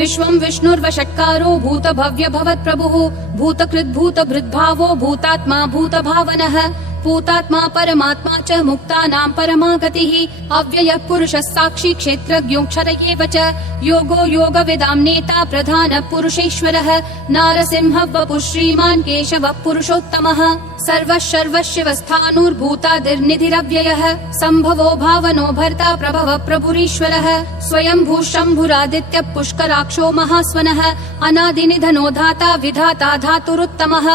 विश्वं विष्णुर्वषट्कारो भूतभव्य भवत्प्रभुः भूतकृद्भूतभृद्भावो भूतात्मा भूतभावनः भूतात्मा परमात्मा च मुक्तानां परमा गतिः अव्ययः पुरुषः साक्षी क्षेत्रज्ञोऽक्षर एव च योगो योगविदां नेता प्रधानः पुरुषेश्वरः नारसिंहः वपुः श्रीमान् केशवः पुरुषोत्तमः सर्वः सर्वशिवस्थाणुर्भूतादिर्निधिरव्ययः सम्भवो भावनो भर्ता प्रभवः प्रभुरीश्वरः स्वयंभूः शम्भुरादित्यः पुष्कराक्षो महास्वनः अनादिनिधनो धाता विधाता धातुरुत्तमः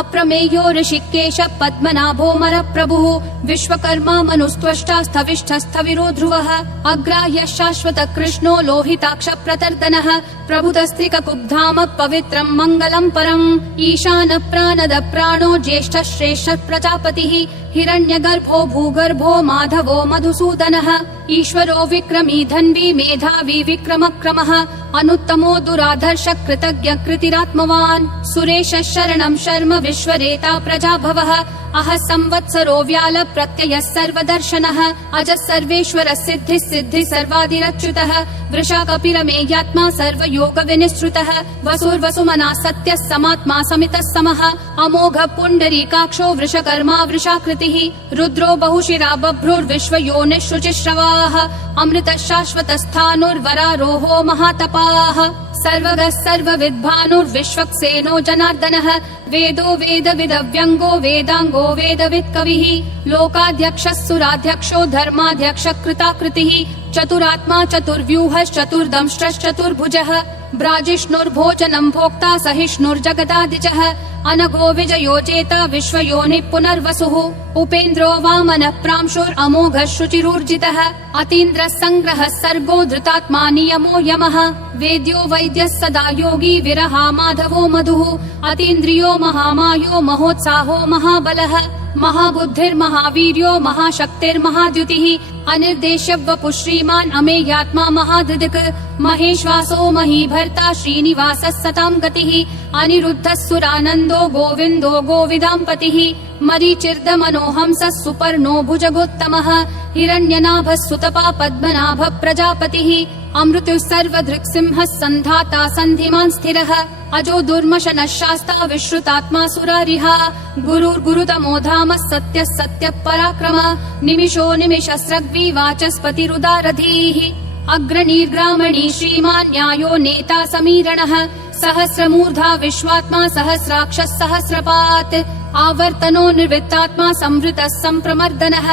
अप्रमेयो ऋषिकेशः पद्मनाभो प्रभुः विश्वकर्मा मनुस्त्वष्टा स्थविष्ठस्थविरो ध्रुवः अग्राह्यः शाश्वतः कृष्णो लोहिताक्ष प्रतर्दनः प्रभुतस्त्रिककुब्धाम पवित्रं मङ्गलं परम् ईशानः प्राणद प्राणो ज्येष्ठः श्रेष्ठः प्रजापतिः हिरण्यगर्भो भूगर्भो माधवो मधुसूदनः ईश्वरो विक्रमी धन्वी मेधावी विक्रमक्रमः अनुत्तमो दुराधर्ष कृतज्ञ कृतिरात्मवान् सुरेशः शरणं शर्म विश्वरेता प्रजाभवः अहः संवत्सरो व्याल प्रत्ययः सर्वदर्शनः अजः सर्वेश्वरः सिद्धिः सिद्धिः सर्वादिरच्युतः वृषा कपिलमेयात्मा सर्वयोग विनिश्रुतः वसुर्वसुमना सत्यः समात्मा समितः समः अमोघः पुण्डरीकाक्षो वृषकर्मा वृषाकृतिः रुद्रो बहुशिरा बभ्रुर्विश्वयोनिः शुचिश्रवाः अमृतः शाश्वतस्थाणुर्वरारोहो महातपाः सर्वगः सर्वविद्भानुर्विश्वक्सेनो जनार्दनः वेदो वेदविदव्यङ्गो वेदाङ्गो वेदवित्कविः लोकाध्यक्षः सुराध्यक्षो धर्माध्यक्षः कृताकृतिः चतुरात्मा चतुर्व्यूहश्चतुर्दंष्ट्रश्चतुर्भुजः ब्राजिष्णुर्भोजनं भोक्ता सहिष्णुर्जगदादिजः अनघो विजयो जेता विश्वयोनिः पुनर्वसुः उपेन्द्रो वामनः प्रांशुरमोघः शुचिरूर्जितः अतीन्द्रः सङ्ग्रहः सर्गो धृतात्मा नियमो यमः वेद्यो वैद्यः सदा योगी विरहा माधवो मधुः अतीन्द्रियो महामायो महोत्साहो महाबलः महाबुद्धिर्महावीर्यो महाशक्तिर्महाद्युतिः अनिर्देश्य वपुः श्रीमान् अमेयात्मा महाधृदिक् महेश्वासो महीभर्ता श्रीनिवासः सतां गतिः अनिरुद्धः सुरानन्दो गोविन्दो गोविदाम्पतिः मरीचिर्दमनोहंसः सुपर्णो भुजगोत्तमः हिरण्यनाभः सुतपा पद्मनाभः प्रजापतिः अमृतुः सर्वदृक्सिंहः सन्धाता सन्धिमान् स्थिरः अजो दुर्मशनः शास्ता विश्रुतात्मा सुरारिः गुरुर्गुरुतमो धामः सत्यः सत्यः पराक्रमः निमिषो निमिषस्रग्वी वाचस्पतिरुदारधीः अग्रणीर्ग्रामणी श्रीमान् न्यायो नेता समीरणः सहस्रमूर्धा विश्वात्मा सहस्राक्षः सहस्रपात् आवर्तनो निर्वृत्तात्मा संवृतः सम्प्रमर्दनः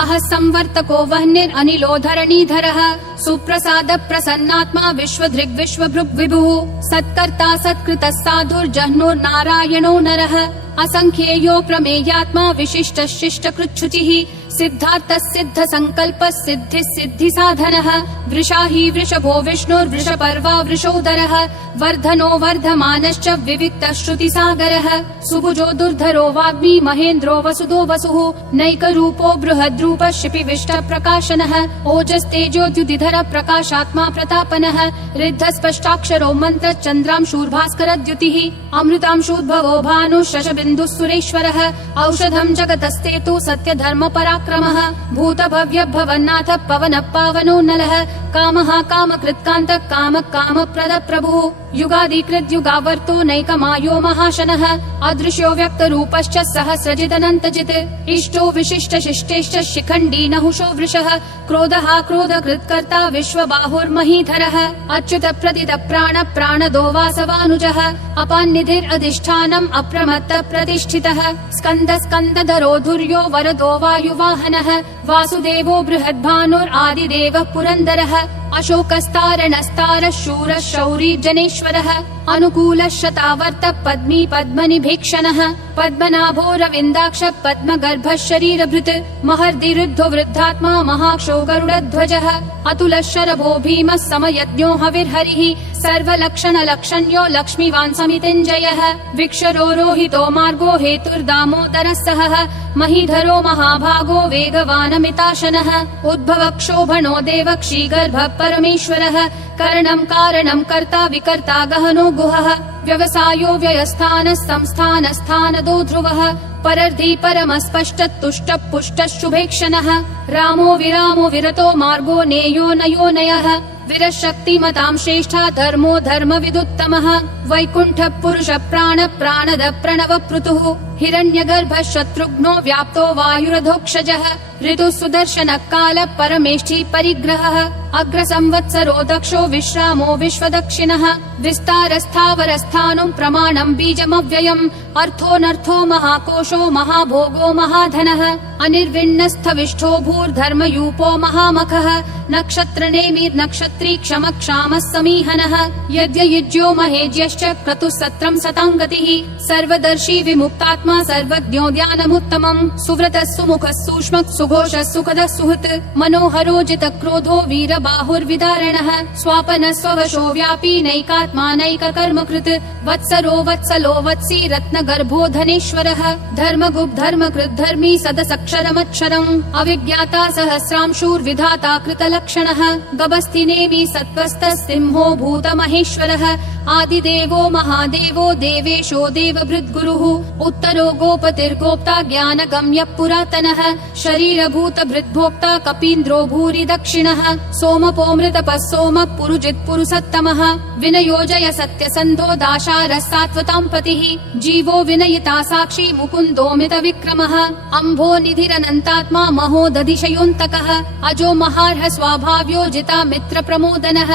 अहः संवर्तको वह्निरनिलो धरणीधरः सुप्रसाद प्रसन्नात्मा विश्वधृग् विश्वभृग् विभुः सत्कर्ता सत्कृतः साधुर्जह्नुर्नारायणो नरः असंख्येयो प्रमेयात्मा विशिष्टः शिष्टकृच्छुचिः सिद्धार्थः सिद्ध संकल्पः सिद्धिः सिद्धि साधनः वृषाही वृषभो विष्णुर्वृषपर्वा वृषोदरः वर्धनो वर्धमानश्च विविक्तः श्रुतिसागरः सुभुजो दुर्धरो वाग्मी महेन्द्रो वसुदो वसुः नैकरूपो बृहद्रूपः शिपिविष्ट प्रकाशनः ओजस्तेजोद्युतिधर प्रकाशात्मा प्रतापनः ऋद्धस्पष्टाक्षरो मन्त्र चन्द्रांशूर्भास्करद्युतिः अमृतांशूद्भवो भानुः शशबिन्दुः सुरेश्वरः औषधं जगतस्तेतु सत्यधर्म पराक्रमः भूतभव्य भवन्नाथ पवनः पावनो नलः कामः कामकृत्कान्तः कामः कामप्रद प्रभुः युगादिकृत् युगावर्तो नैकमायो महाशनः अदृश्यो व्यक्तरूपश्च सहस्रजिदनन्तजित् इष्टो विशिष्ट शिष्टेश्च शिखण्डी नहुषो वृषः क्रोधः क्रोधकृत्कर्ता विश्वबाहुर्महीधरः अच्युत प्रदित प्राण प्राणदो वासवानुजः अपान्निधिरधिष्ठानम् अप्रमत्त प्रतिष्ठितः स्कन्द स्कन्दधरो धुर्यो वरदो वायुवाहनः वासुदेवो बृहद्भानुरादिदेवः पुरन्दरः अशोकस्तारणस्तारः शूरः शौरी जनेश्वरः अनुकूलः शतावर्त पद्मी पद्मनिभीक्षणः पद्मनाभो रविन्दाक्ष पद्मगर्भः शरीरभृत् महर्दिरुद्धो वृद्धात्मा महाक्षो गरुडध्वजः अतुलः शरभो भीमः समयज्ञो हविर्हरिः सर्वलक्षणलक्षण्यो लक्ष्मीवान् समितिञ्जयः विक्षरो रोहितो मार्गो हेतुर्दामोदरः सहः महीधरो महाभागो वेगवानमिताशनः उद्भवः क्षोभणो देवः क्षीगर्भः परमेश्वरः करणं कारणं कर्ता विकर्ता गहनो गुहः व्यवसायो व्ययस्थानः संस्थानस्थानदो ध्रुवः परर्धि परमस्पष्टः तुष्टः पुष्टः शुभेक्षणः रामो विरामो विरतो मार्गो नेयो नयो नयः विरशक्तिमतां श्रेष्ठा धर्मो धर्मविदुत्तमः वैकुण्ठः पुरुषः प्राण प्राणद प्रणव पृथुः हिरण्यगर्भः शत्रुघ्नो व्याप्तो वायुरधोक्षजः ऋतुः सुदर्शनः कालः परमेष्ठी परिग्रहः अग्रसंवत्सरो दक्षो विश्रामो विश्वदक्षिणः विस्तारस्थावरस्थानं प्रमाणं बीजमव्ययम् अर्थोऽनर्थो महाकोशो महाभोगो महाधनः अनिर्विण्णस्थविष्ठो भूर्धर्मयूपो महामखः नक्षत्रनेमिर्नक्षत्री क्षमक्षामः समीहनः यद्ययुज्यो महेज्यश्च क्रतुः सत्रं सतां गतिः सर्वदर्शी विमुक्तात्मा सर्वज्ञो ध्यानमुत्तमम् सुव्रतः सुमुखः सूक्ष्मः सुघोषः सुखदः सुहृत् मनोहरो जितक्रोधो वीरबाहुर्विदारणः स्वापनः स्ववशो व्यापी नैकात्मा नैककर्मकृत् वत्सरो वत्सलो वत्सी रत्नगर्भो धनेश्वरः धर्मगुप् धर्मकृत् धर्मी सदसक्षरमक्षरम् अविज्ञाता सहस्रांशूर्विधाता कृतलक्षणः गभस्तिनेमि सत्त्वस्तः सिंहो भूतमहेश्वरः आदिदेवो महादेवो देवेशो देवभृद्गुरुः उत्तरो गोपतिर्गोप्ता ज्ञानगम्यः पुरातनः शरीरभूतभृद्भोक्ता कपीन्द्रो भूरि दक्षिणः सोमपोमृतपः सोमः पुरुजित् पुरुषोत्तमः विनयोजय सत्यसन्धो दाशारः सात्वतां पतिः जीवो विनयिता साक्षी मुकुन्दोमित विक्रमः अम्भो निधिरनन्तात्मा महोदधिशयोऽन्तकः अजो महार्ह स्वाभाव्यो जिता मित्र प्रमोदनः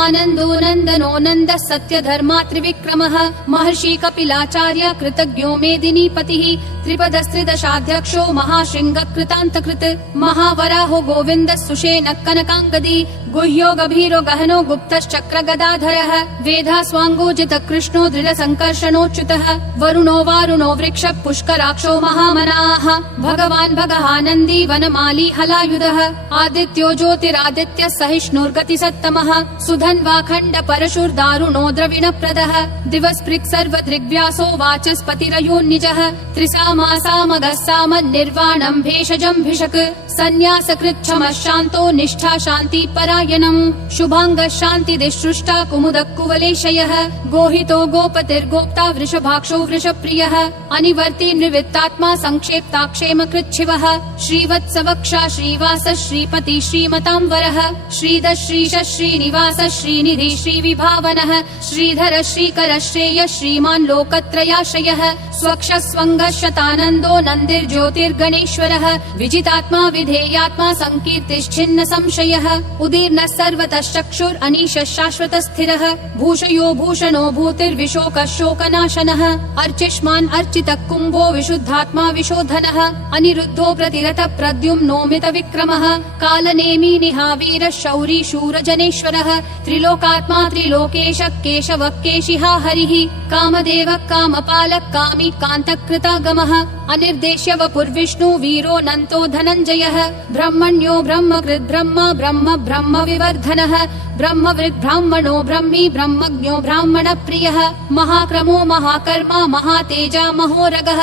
आनन्दो नन्दनो नन्दः सत्यधर्मात्रिविक्रमः महर्षि कपिलाचार्य कृतज्ञो मेदिनीपतिः त्रिपदस्त्रिदशाध्यक्षो महाशृङ्ग कृतान्तकृत् महावराहो गोविन्दः सुषेणः कनकाङ्गदी गुह्यो गभीरो गहनो गुप्तश्चक्र गदाधरः वेधास्वाङ्गोजित कृष्णो दृढसङ्कर्षणोच्युतः वरुणो वारुणो वृक्ष पुष्कराक्षो महामनाः भगवान् भगहानन्दी वनमाली हलायुधः आदित्यो ज्योतिरादित्यः सहिष्णुर्गतिसत्तमः सुधन्वाखण्ड परशुर्दारुणो द्रविणप्रदः दिवस्पृक् सर्वदृग्व्यासो वाचस्पतिरयोन्निजः त्रिसामासामगः सामन्निर्वाणम् भेषजम् भिषक् सन्न्यासकृच्छमः शान्तो निष्ठा शान्ति परायणम् शुभाङ्गः शान्तिदिसृष्टा कुमुदः कुवलेशयः गोहितो गोपतिर्गोप्ता वृषभाक्षो वृषप्रियः अनिवर्ति निवृत्तात्मा संक्षेप्ता क्षेमकृच्छिवः श्रीवत्सवक्षा श्रीवास श्रीपति श्रीमतां वरः श्रीधर श्रीश श्रीनिवास श्रीनिधि श्रीविभावनः श्रीधर श्रीकर श्रेय श्रीमान् लोकत्रयाश्रयः स्वक्ष स्वङ्गः शतानन्दो नन्दिर्ज्योतिर्गणेश्वरः विजितात्मा विधेयात्मा संकीर्तिश्छिन्न संशयः उदीर्णः सर्वतः चक्षुर् अनीशः शाश्वतः स्थिरः भूषयो भूषणो भूतिर्विशोकः शोकनाशनः अर्चिष्मान् अर्चितः कुम्भो विशुद्धात्मा विशोधनः अनिरुद्धो प्रतिरथ प्रद्युम्नोमित विक्रमः कालनेमी निहावीरः शौरी शूरजनेश्वरः त्रिलोकात्मा त्रिलोकेश केशवः केशिहा हरिः कामदेवः कामपालः कामी कान्तकृतागमः अनिर्देश्य वपुर्विष्णु वीरो नन्तो धनञ्जयः ब्रह्मण्यो ब्रह्मकृत् ब्रह्म ब्रह्म ब्रह्म विवर्धनः ब्रह्मवृद् ब्राह्मणो ब्रह्मी ब्रह्मज्ञो ब्राह्मण प्रियः महाक्रमो महाकर्मा महातेजा महोरगः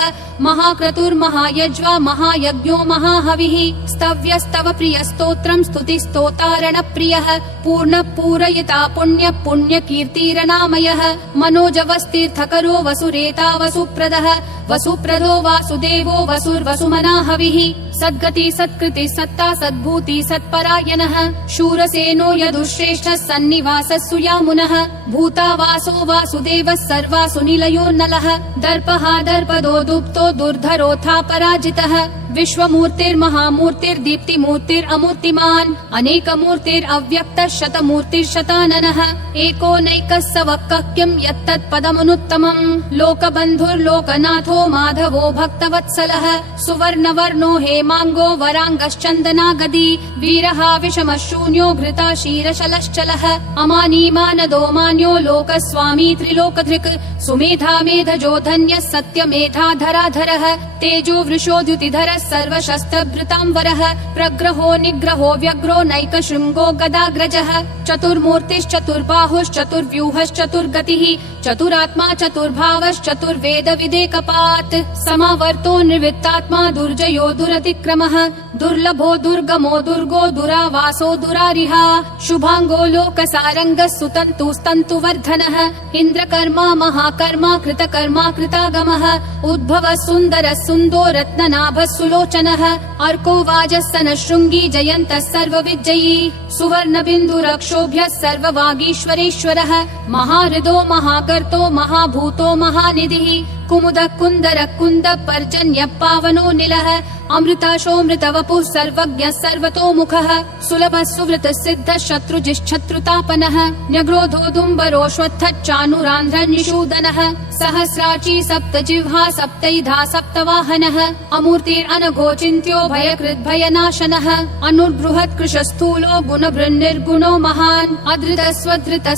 महाक्रतुर्महायज्वा महायज्ञो महाहविः स्तव्यस्तव प्रिय स्तोत्रम् स्तुतिस्तोतारण प्रियः पूर्ण पूरयिता पुण्य पुण्य कीर्तिरनामयः मनोजवस्तीर्थकरो वसुरेता वसुप्रदः वसुप्रदो वासुदेवो वसुर्वसुमना हविः सद्गति सत्कृति सत्ता सद्भूति सत्परायणः शूरसेनो यदुश्रेष्ठः सन्निवासः सुयामुनः भूतावासो वासुदेवः सर्वासु निलयोर्नलः दर्पः दर्पदो दुप्तो दुर्धरोऽथा पराजितः विश्वमूर्तिर्महामूर्तिर्दीप्तिमूर्तिरमूर्तिमान् अनेकमूर्तिरव्यक्तः शतमूर्तिर्शताननः एको नैकः स वक्कः यत्तत्पदमनुत्तमम् लोकबन्धुर्लोकनाथो माधवो भक्तवत्सलः सुवर्णवर्णो हेमाङ्गो वराङ्गश्चन्दनागदी वीरः विषमः शून्यो घृता क्षीरशलश्चलः अमानीमानदो मान्यो लोकस्वामी त्रिलोकधृक् सुमेधा मेधजो धन्यः सत्यमेधाधराधरः तेजो वृषोद्युतिधरः सर्वशस्त्रभृतांवरः प्रग्रहो निग्रहो व्यग्रो नैकशृङ्गो गदाग्रजः चतुर्मूर्तिश्चतुर्बाहुश्चतुर्व्यूहश्चतुर्गतिः चतुरात्मा चतुर्भावश्चतुर्वेद विदेकपात् समावर्तो निर्वित्तात्मा दुर्जयो दुरतिक्रमः दुर्लभो दुर्गमो दुर्गो दुरावासो दुरारिहा शुभांगो लोकसारङ्गः सुतन्तुस्तन्तुवर्धनः इन्द्रकर्मा महाकर्मा कृतकर्मा कृतागमः उद्भवः सुन्दरः सुन्दो रत्ननाभः सुलोचनः अर्को वाजस्सनः शृङ्गी जयन्तः सर्वविजयी सुवर्णबिन्दुरक्षोभ्यः सर्ववागीश्वरेश्वरः महाहृदो महाकर्तो महाभूतो महानिधिः कुमुदः कुन्दरः कुन्दः पर्जन्यः पावनो निलः अमृताशोऽमृतवपुः सर्वज्ञः सर्वतोमुखः सुलभः सुवृतः सिद्धः शत्रुजिश्शत्रुतापनः न्यग्रोधोदुम्बरोऽश्वत्थः चाणूरान्ध्रः निषूदनः सहस्राची सप्तजिह्वा सप्तैधा सप्तवाहनः अमूर्तिरनघोचिन्त्यो भयकृद्भयनाशनः अनुर्बृहत्कृशस्थूलो गुणभृन्निर्गुणो महान् अधृतः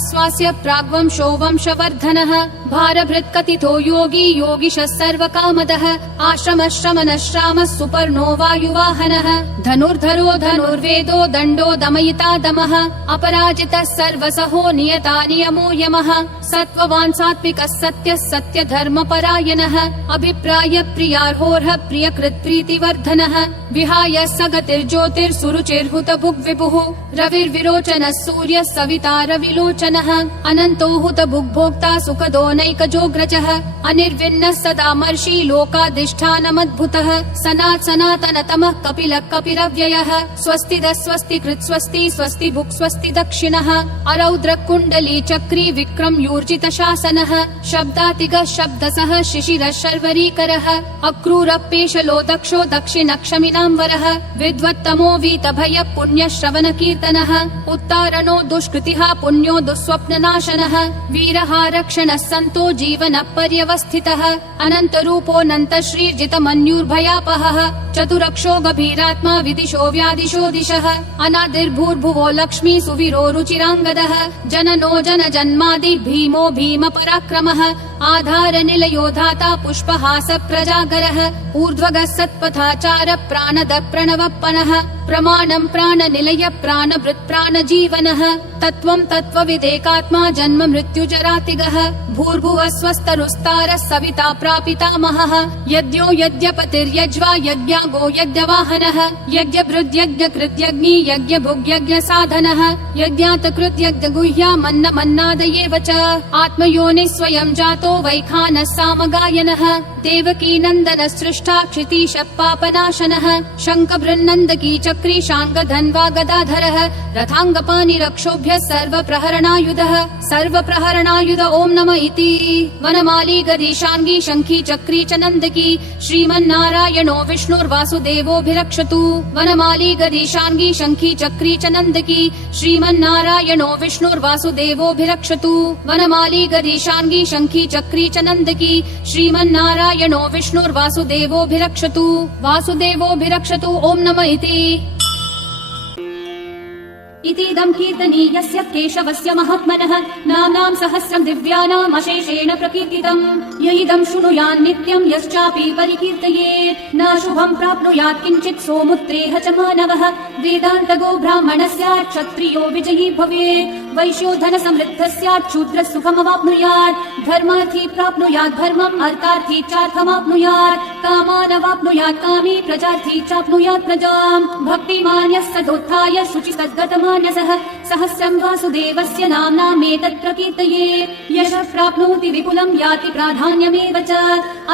स्वास्य प्राग्वंशो वंशवर्धनः भारभृत्कथितो योगी योगिशः सर्वकामदः आश्रमः श्रमणः श्रामः सुपर्णो वायुवाहनः धनुर्धरो धनुर्वेदो दण्डो दमयिता दमः अपराजितः सर्वसहो नियता नियमो यमः सत्त्ववान् सात्विकः सत्यः सत्यधर्मपरायणः अभिप्राय प्रियार्होर्ह प्रियकृत् प्रीतिवर्धनः विहाय सगतिर्ज्योतिर्सुरुचिर्हुतभुग्विभुः रविर्विरोचनः सूर्यः सविता रविलोचनः अनन्तो हुतभुग्भोक्ता सुखदो नैकजोग्रजः अनिर्विन्नः सदा मर्षि लोकाधिष्ठानमद्भुतः सनातनतमः कपिलः कपिरव्ययः स्वस्तिदः स्वस्तिकृत् स्वस्ति स्वस्ति भुक् स्वस्ति दक्षिणः अरौद्र कुण्डली चक्री विक्रम यूर्जित शासनः शब्दातिगः शब्दसः शिशिरः शर्वरीकरः अक्रूरपेशलो दक्षो दक्षिणक्षमिनाम्बरः विद्वत्तमो वीतभयः पुण्यश्रवण कीर्तनः उत्तारणो दुष्कृतिः पुण्यो दुःस्वप्ननाशनः वीरः रक्षणः सन्तो जीवनः पर्यवस्थितः अनन्तरूपोऽनन्त श्रीर्जितमन्युर्भयापहः चतुरक्षो गभीरात्मा विदिशो व्यादिशो दिशः अनादिर्भूर्भुवो लक्ष्मी सुवीरो रुचिराङ्गदः जननो जनजन्मादि भीमो भीम पराक्रमः आधार निलयो धाता पुष्पहास प्रजागरः ऊर्ध्वगः सत्पथाचार प्राणद प्रणवप्पनः प्रमाणं प्राणनिलय प्राणभृत् प्राणजीवनः तत्त्वं तत्त्वविदेकात्मा जन्म मृत्युजरातिगः भूर्भुवः स्वस्तरुस्तारः सविता प्रापितामहः यज्ञो यज्ञपतिर्यज्वा यज्ञागो यज्ञवाहनः यज्ञभृद्यज्ञकृत्यग्नि यज्ञभुग्यज्ञसाधनः यज्ञातकृत्यज्ञगुह्यामन्नमन्नादयेव च आत्मयोनिः स्वयं जातो वैखानः सामगायनः देवकी नन्दनः सृष्टा क्षितीशः पापनाशनः शङ्खबृन्नन्दकी चक्री शाङ्गधन्वा गदाधरः रथाङ्गपाणिरक्षोभ्यः सर्वप्रहरणायुध ॐ नमः इति वनमाली गदीशाङ्गी शङ्खी चक्री च नन्दकी श्रीमन्नारायणो विष्णुर्वासुदेवोऽभिरक्षतु वनमाली गदीशाङ्गी शङ्खी चक्री च नन्दकी श्रीमन्नारायणो विष्णुर्वासुदेवोऽभिरक्षतु वनमाली गदीशाङ्गी शङ्खी चक्री च नन्दकी श्रीमन्नारायणो विष्णुर्वासुदेवोऽभिरक्षतु वासुदेवोऽभिरक्षतु ॐ नमः इतीदं कीर्तनीयस्य केशवस्य महात्मनः नाम्नां सहस्रं दिव्यानाम् अशेषेण प्रकीर्तितम् य इदं शृणुयान् नित्यं यश्चापि परिकीर्तयेत् न शुभं प्राप्नुयात् किञ्चित् सोमुत्रेह च मानवः वेदान्तगो ब्राह्मणः स्यात् क्षत्रियो विजयी भवेत् वैश्यो धनसमृद्धः स्यात् शूद्रः सुखमवाप्नुयात् धर्मार्थी प्राप्नुयात् धर्मम् अर्थार्थी चार्थमाप्नुयात् कामानवाप्नुयात् कामी प्रजार्थी चाप्नुयात् प्रजाम् भक्तिमान् यः सदोत्थाय शुचि सद्गतमानसः सहस्रं वासुदेवस्य नाम्नामेतत् प्रकीर्तये यशः प्राप्नोति विपुलं याति प्राधान्यमेव च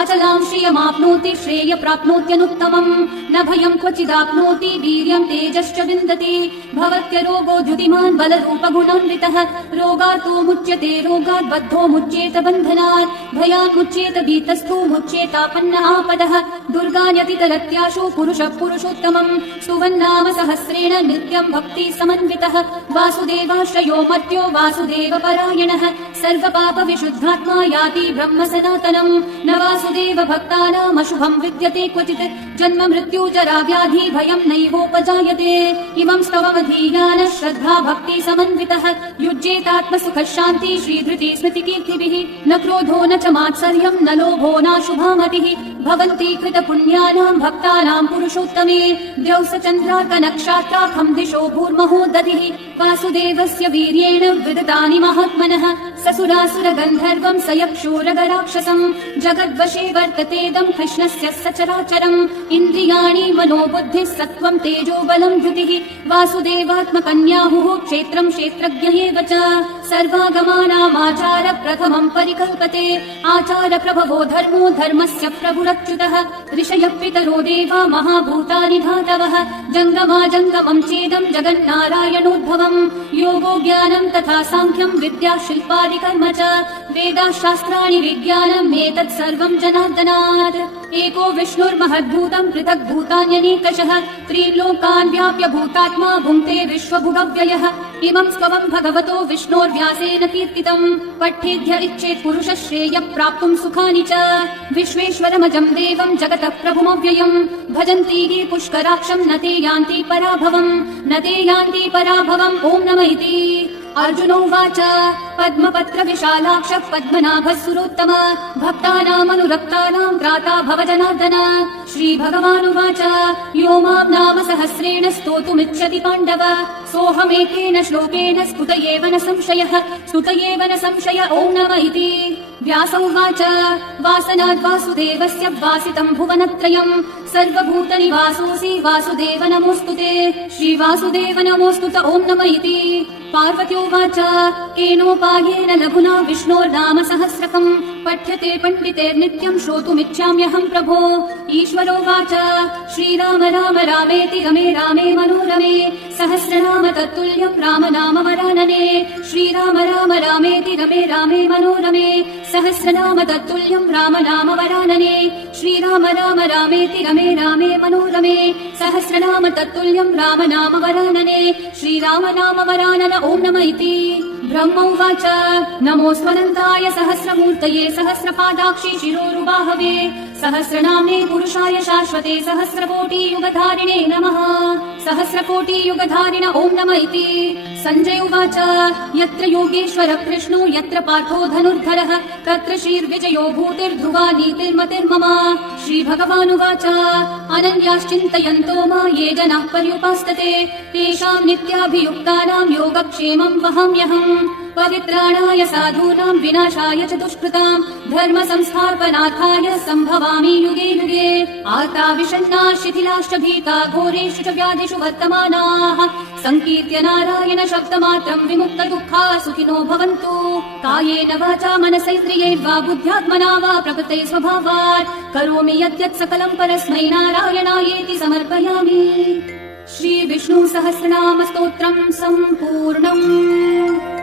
अचलां श्रियमाप्नोति श्रेय प्राप्नोत्यनुत्तमम् न भयं क्वचिदाप्नोति वीर्यं तेजश्च विन्दति भवत्यरोगो द्युतिमान् बलरूपगुणान्वितः रोगातो मुच्यते रोगात् बद्धो मुच्येत बन्धनात् भयान् मुच्येत भीतस्थो मुच्येतापन्न आपदः दुर्गान्यतितरत्याशु पुरुषः पुरुषोत्तमम् स्तुवन्नाम सहस्रेण नित्यं भक्ति समन्वितः वासुदेवाश्रयो मर्त्यो वासुदेवपरायणः सर्वपापविशुद्धात्मा याति ब्रह्म सनातनम् न वासुदेव भक्तानामशुभं विद्यते क्वचित् जन्म मृत्यु जरा व्याधि भयं नैवोपजायते इमं स्तवमधीयानः श्रद्धा भक्ति समन्वितः युज्येतात्मसुखः शान्ति श्रीधृति स्मृतिकीर्तिभिः न क्रोधो न च मात्सर्यं न लोभो नाशुभामतिः भवन्ति कृतपुण्यानाम् भक्तानाम् पुरुषोत्तमे द्यौस चन्द्रार्कनक्षत्राखम् दिशो भूर्महो दधिः वासुदेवस्य वीर्येण विदतानि महात्मनः ससुरासुर गन्धर्वम् स यक्षोरगराक्षसम् जगद्वशे वर्ततेदम् कृष्णस्य सचराचरम् इन्द्रियाणि मनोबुद्धिः सत्त्वम् तेजो बलम् धृतिः वासुदेवात्मकन्याहुः क्षेत्रम् क्षेत्रज्ञ एव च सर्वागमानामाचार प्रथमम् परिकल्पते आचार प्रभवो धर्मो धर्मस्य प्रभुरच्युतः ऋषयः पितरो देवा महाभूतानि धातवः जङ्गमाजङ्गमम् चेदम् जगन्नारायणोद्भवम् योगो ज्ञानम् तथा साङ्ख्यम् विद्या शिल्पादिकर्म च वेदाः शास्त्राणि विज्ञानम् एतत् सर्वम् जनार्दनात् एको विष्णुर्महद्भूतम् पृथक् भूतान्यनेकशः त्रीन् व्याप्य भूतात्मा भुङ्क्ते विश्वभुगव्ययः इमम् स्तवम् भगवतो विष्णोर्व्यासेन कीर्तितम् पठेद्य इच्छेत् पुरुषः श्रेयः प्राप्तुम् सुखानि च विश्वेश्वरमजम् देवम् जगतः प्रभुमव्ययम् भजन्ति ये पुष्कराक्षम् न ते यान्ति पराभवम् ॐ नम इति अर्जुनोवाच पद्मपत्र विशालाक्षः पद्मनाभः सुरोत्तम भक्तानामनुरक्तानाम् त्राता भव जनार्दन श्रीभगवानुवाच यो माम् नाम सहस्रेण स्तोतुमिच्छति पाण्डव सोऽहमेकेन श्लोकेन स्तुत एव न संशय ॐ नम इति व्यासोवाच वासनाद्वासुदेवस्य वासितम् भुवनत्रयम् सर्वभूतनिवासोऽसि वासुदेव नमोऽस्तुते श्रीवासुदेव नमोऽस्तु ॐ नम इति पार्वत्योवाच केनोपायेन लघुना विष्णोर्नाम सहस्रकम् पठ्यते पण्डितेर्नित्यम् श्रोतुमिच्छाम्यहम् प्रभो ईश्वरोवाच श्रीराम राम रामेति रमे रामे मनोरमे सहस्रनाम तत्तुल्यम् राम नाम वरानने श्रीराम राम रामेति रमे रामे मनोरमे सहस्रनाम तत्तुल्यम् राम नाम वरानने श्रीराम राम रामेति रमे रामे मनोरमे सहस्रनाम तत्तुल्यम् राम नाम वरानने श्रीराम नाम वरानन ॐ नम इति ब्रह्म उवाच नमोऽस्त्वनन्ताय सहस्रमूर्तये सहस्रपादाक्षि शिरोरुबाहवे सहस्रनाम्ने पुरुषाय शाश्वते सहस्रकोटियुगधारिणे नमः सहस्रकोटियुगधारिण ॐ नम इति सञ्जय उवाच यत्र योगेश्वरः कृष्णो यत्र पार्थो धनुर्धरः तत्र श्रीर्विजयो भूतिर्ध्रुवा नीतिर्मतिर्मम श्रीभगवानुवाच अनन्याश्चिन्तयन्तो मा ये जनाः पर्युपासते तेषाम् नित्याभियुक्तानाम् योगक्षेमम् वहाम्यहम् पवित्राणाय साधूनाम् विनाशाय च दुष्कृताम् धर्म संस्थापनार्थाय सम्भवामि युगे युगे आर्ता विषण्णाः शिथिलाश्च भीता घोरेषु च व्याधिषु वर्तमानाः सङ्कीर्त्य नारायण शब्दमात्रम् विमुक्त दुःखाः सुखिनो भवन्तु कायेन वाचा मनसैन्द्रियैर्वा बुद्ध्यात्मना वा प्रकृते स्वभावात् करोमि यद्यत् सकलम् परस्मै नारायणायेति समर्पयामि। श्री विष्णु सहस्रनाम स्तोत्रम् सम्पूर्णम्।